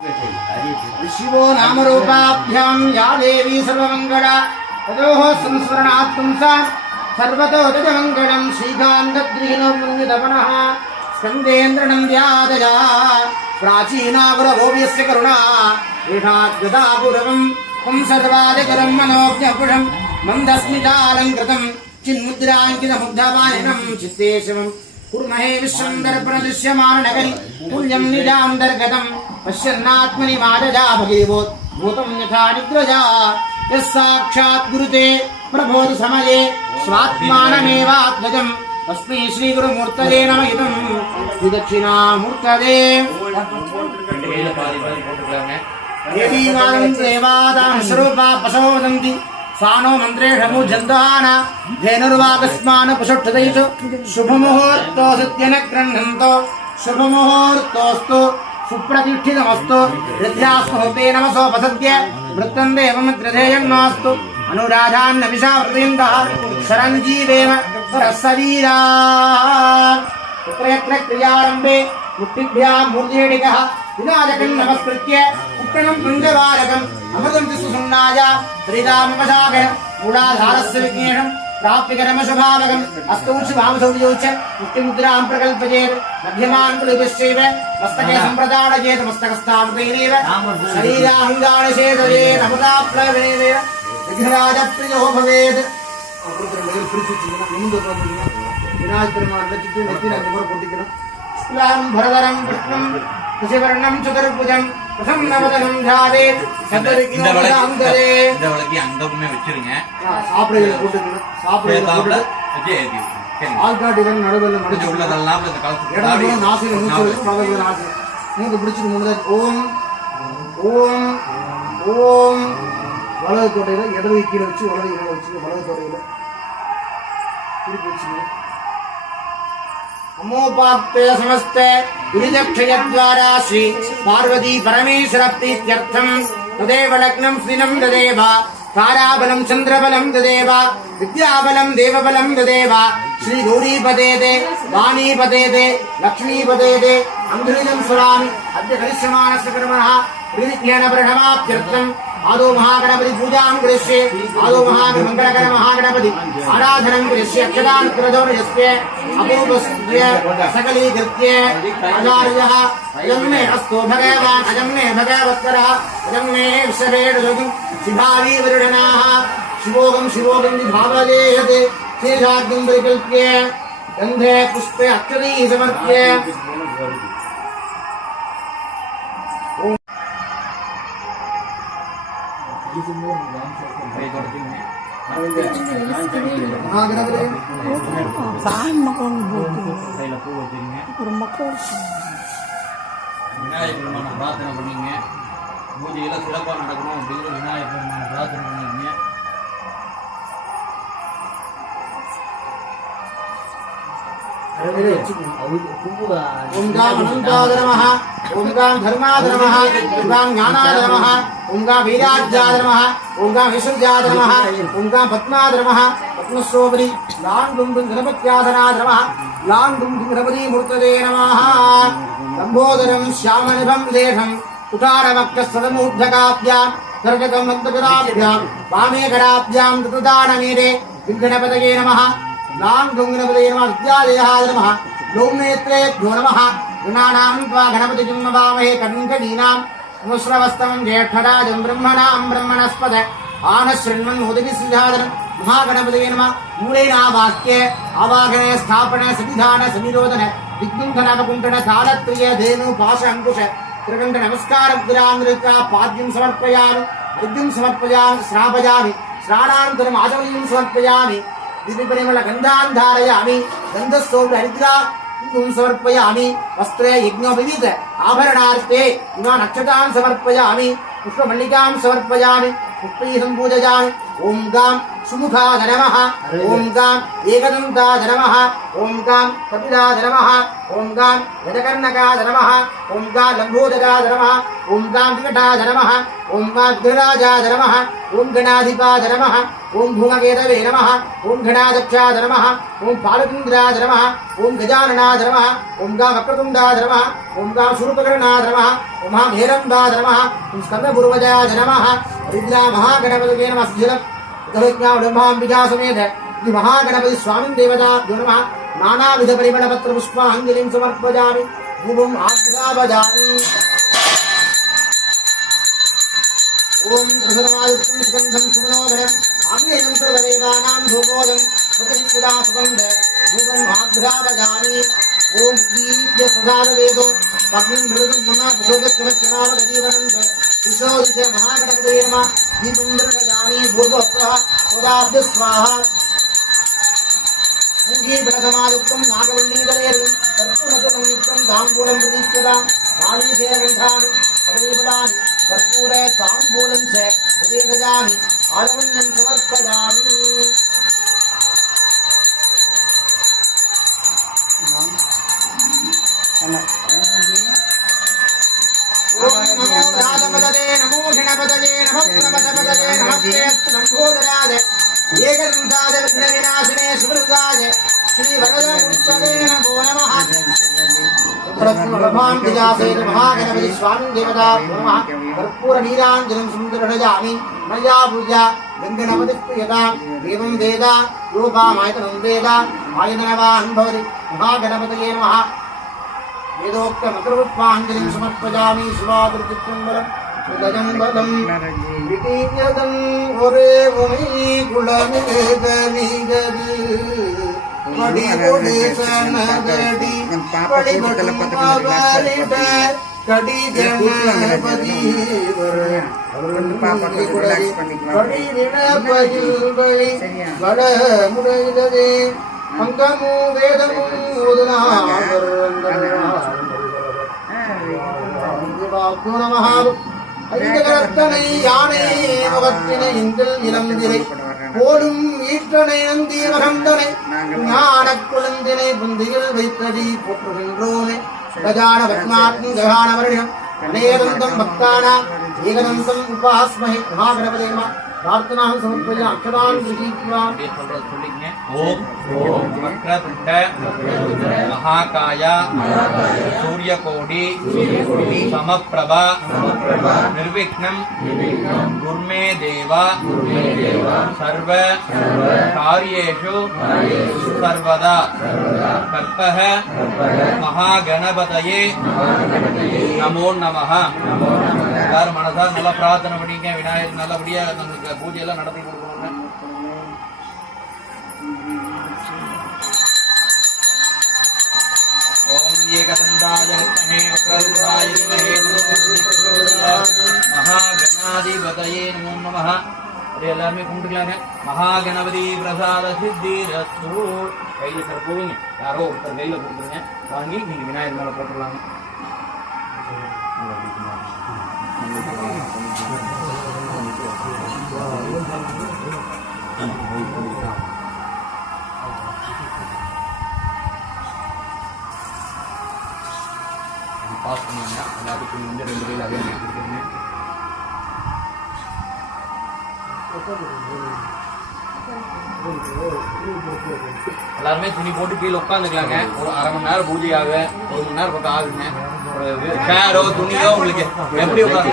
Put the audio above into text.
शिवो नामरूपाभ्यां या देवी सर्वमङ्गला तयोः संस्मरणात् पुंसा सर्वतो तजमङ्गलं श्रीकान्तद्रीनोन्मितवनः स्कन्देन्द्रनन्द्यादया प्राचीनागुरभोव्यस्य करुणा एषाद्गदापुरवं पुंसर्वादिकरं मनोज्ञपुषं मन्दस्मितालङ्कृतं चिन्मुद्राङ्कितमुग्धपायनं चित्ते शिवम् कुर्महे विश्वं दर्पणदृश्यमाननगरि पुण्यं निजान्तर्गतं पश्यन्नात्मनि मादजा भगेवोत् भूतं यथा निद्रजा यः साक्षात् गुरुते प्रबोध समये स्वात्मानमेवात्मजं तस्मै श्रीगुरुमूर्तये नमः इदं विदक्षिणामूर्तये देवीवादं देवादां स्वरूपा पशवो वदन्ति सानो मन्त्रेषु जन्दाना धेनुर्वाकस्मान् पुषुक्षदैषु शुभमुहूर्तो सत्यन गृह्णन्तो शुभमुहूर्तोऽस्तु सुप्रतिष्ठितमस्तु हृद्यास्मुहूर्ते नमसोपसद्य वृत्तं देवमित्रधेयं नास्तु अनुराधान्न विषावृतीन्दः शरञ्जीवेव सरस्ववीरा यत्र यत्र क्रियारम्भे मुष्टिभ्यां मूर्धेडिकः विनायकं नमस्कृत्य उक्रणं पुञ्जवारकम् अमृतं सुसुम्नाय श्रीरामपदागणं मूलाधारस्य विज्ञेयं प्राप्यकरमशुभावकम् अस्तौषभावसौर्योच मुष्टिमुद्रां प्रकल्पयेत् मध्यमान्कुलितश्चैव मस्तके सम्प्रदानयेत् मस्तकस्थामृतैरेव शरीराहङ्गाणशेदयेत् अमृताप्लवेन विघ्नराजप्रियो भवेत् भरधरं कृष्णं कुशिवर्णं चतुर्भुजं प्रसन्नवदनं ध्यायेत् சதுர்விக்னோபசாந்தரே இந்த வளைக்கு அங்கமே வச்சிருங்க சாப்பிடுறது போட்டுக்கணும் சாப்பிடுறது ஆள்காட்டிகள் நடுவில் மடிச்சு உள்ளதெல்லாம் இந்த கலந்து இடத்துல நாசில மூச்சு பகவத நாசி மூக்கு பிடிச்சிட்டு முன்னதா ஓம் ஓம் ஓம் வலது தொடையில இடது கீழே வச்சு வலது கீழே வச்சு வலது தொடையில திருப்பி வச்சுங்க अमोपाप्ते समस्ते गिरिजक्षयद्वारा श्री पार्वती परमेश्वर प्रीत्यर्थं तदेव लग्नं स्विनं ददेव ताराबलं चन्द्रबलं ददेव विद्याबलं देवबलं ददेव श्री गौरीपदेते वाणीपदेते लक्ष्मीपदेते अङ्घ्रिजं स्मरामि अद्य करिष्यमाणस्य कर्मणः प्रीत्येन परिणमाप्त्यर्थम् आदो महागणपति पूजां करिष्ये आदो महामङ्गलकर महागणपति आराधनं करिष्ये अक्षदान् क्रदोर्यस्य अपूर्वस्य सकलीकृत्य आचार्यः अयं मे अस्तु भगवान् अयं मे भगवत्करः अयं मे विश्ववेदयोगिं शिभावी वरुणनाः शिवोगं शिवोगं भावयेत् शेषाग्निं परिकल्प्य गन्धे पुष्पे अक्षरी समर्प्य விநாயகர் பிரார்த்தனை பண்ணீங்க பூஜையெல்லாம் சிறப்பாக நடக்கணும் அப்படிங்கிற விநாயகர் பிரார்த்தனை பண்ணீங்க ओम गां अनंताय नमः ओम गां धर्माय नमः ओम गां ज्ञानाय नमः ओम गां वीराज्याय नमः ओम गां विशुद्ध्याय नमः ओम गां पद्माय नमः पद्मश्रोवरी लां दुं गणपत्यासनाय नमः लां दुं गणपति मूर्तये नमः लंबोदरं श्यामनिभं देहं तुषारवक्षसदमूर्धकाभ्यां कर्कटं मन्दकराभ्यां वामेकराभ्यां ततदानमीरे विघ्नपतये नमः लां दुं गणपतये नमः विद्यालयाय नमः लोमनेत्रेभ्यो नमः गणानां त्वा गणपतिं नमामहे कण्ठनीनां मुश्रवस्तमं ज्येष्ठराजं ब्रह्मणां ब्रह्मणस्पद आनशृण्वन्नोदभिसिद्धादनं महागणपतये नमः मूलेनावाक्ये आवाहने स्थापने सन्निधान सनिरोधन विघ्नधनावकुण्ठन तालत्रिय धेनु पाश अंकुश त्रिकण्ठ नमस्कारग्रान्नृत्या पाद्यं समर्पयामि विद्युं समर्पयामि श्रापयामि श्राणान्तरम् आचमनीं समर्पयामि दिव्यपरिमल गन्धान् धारयामि गन्धस्तोत्र हरिद्रा समर्पयामि वस्त्रे यज्ञोपवीत आभरणार्थे इमान् अक्षतान् समर्पयामि पुष्पमल्लिकां समर्पयामि पुष्पैः सम्पूजयामि ஓம் காம் சுமுகாய நமः ஓம் காம் ஏகதந்தாய நமः ஓம் காம் கபிலாய நமः ஓம் காம் கஜகர்ணகாய நமः ஓம் காம் லம்போதராய நமः ஓம் காம் விகடாய நமः ஓம் காம் விகடாஜாய நமः ஓம் கணாதிபாய நமः ஓம் பூமகேதவே நமः ஓம் கணாதக்ஷாய நமः ஓம் பாலகுந்திராய நமः ஓம் கஜானனாய நமः ஓம் காம் வக்ரதுண்டாய நமः ஓம் காம் சூர்பகர்ணாய நமः ஓம் ஹேரம்பாய நமः ஓம் ஸ்கந்தபூர்வஜாய நமः ருத்ரா மகாகணபதயே நமः ஸ்ரீலம் ब्रह्मांबिका समेत श्री महागणपति स्वामी देवता नमः नानाविध परिमल पत्र पुष्पांजलिं समर्पयामि धूपम् आग्रापयामि ओम प्रसन्नायुक्तं सुगन्धं सुमनोहरम् आङ्गेयं सर्वदेवानां धूपोऽयं प्रतिष्ठिता सुगन्ध धूपम् आग्रापयामि ओम दीप्य प्रसादवेदो पग्नं मृदुं मम प्रचोदयत्वच्चनावदीवनन्त विशोदित महागणपतये नमः दीपं दर्शयामि भूर्भुवः स्वदाब्ध स्वाहा पूजी प्रथमायुक्तं नागवल्लीकलेरु कर्पूरयुक्तं ताम्बूलं प्रदीप्यतां कालीशेरकण्ठानि कदलीफलानि कर्पूरे ताम्बूलं च निवेदयामि आलवन्यं समर्पयामि ओम नमो राजपदये नमो गणपतये नमः प्रणपतये नमः प्रेयस्तु लंबोदराय एकदन्ताय विघ्नविनाशिने सुहृदाय श्री वरदमुत्तमे नमो नमः प्रभ्रांतिजासे महागणपति स्वामी देवता नमः कर्पूर नीराञ्जनं सुन्दरयामि मया पूजा गंगणपति प्रियता एवं वेदा रूपामायतनं वेदा आयनवान् भवति महागणपतये नमः वेदोक्त मकरपुष्पांजलिं समर्पयामि शिवाकृतिचंबरं विदजंबलं विकीर्यदं ओरे ओमि कुलनिगनिगदि पडी कोडेशनगदि पडी बडुमावरिट कडी गणपति पापा को रिलैक्स पडी निणपयिल्बळि बड मुरैलदे अंगमु वेदमु उदनावरन्दनमः ஐந்தகரத்தனை யானை முகத்தினை இந்தில் இளந்திரை போலும் ஈற்றனை நந்தி மகந்தனை ஞானக் குழந்தினை புந்தியில் வைத்தடி போற்றுகின்றோனே கஜான பத்மாத்ம கஜான வருடம் அநேகதந்தம் பக்தானாம் ஏகதந்தம் உபாஸ்மஹே மகாகணபதே நமः प्रार्थना समर्पया अक्षरान् गृहीत्वा ओम वक्रतुंड महाकाय सूर्यकोटि समप्रभा निर्विघ्नं कुर्मे देव सर्व कार्येषु सर्वदा कल्पः महागणपतये नमो नमः எல்லாரும் மனசார நல்லா பிரார்த்தனை பண்ணிங்க விநாயகர் நல்லபடியா நம்மளுக்கு பூஜை எல்லாம் நடத்தி கொடுக்கணுங்க ஓம் ஏகதந்தாய வித்மஹே வக்ரதுண்டாய தீமஹி மகாகணாதிபதயே நமோ நமः எல்லாருமே கும்பிட்டுக்கலாங்க மகாகணபதி பிரசாத சித்தி ரஸ்து கையில கற்பூவிங்க யாரோ ஒருத்தர் கையில கொடுத்துருங்க வாங்கி நீங்க விநாயகர் மேல போட்டுடலாங்க பாஸ் பண்ணுங்க எல்லாத்துக்கும் வந்து 2 கையில அதே மாதிரி கொடுத்துருங்க எல்லாருமே துணி போட்டு கீழே உட்காந்துக்கலாங்க ஒரு அரை மணி நேரம் பூஜை ஆக 1 மணி நேரம் பக்கம் ஆகுங்க சேரோ துணியோ உங்களுக்கு எப்படி உட்காந்து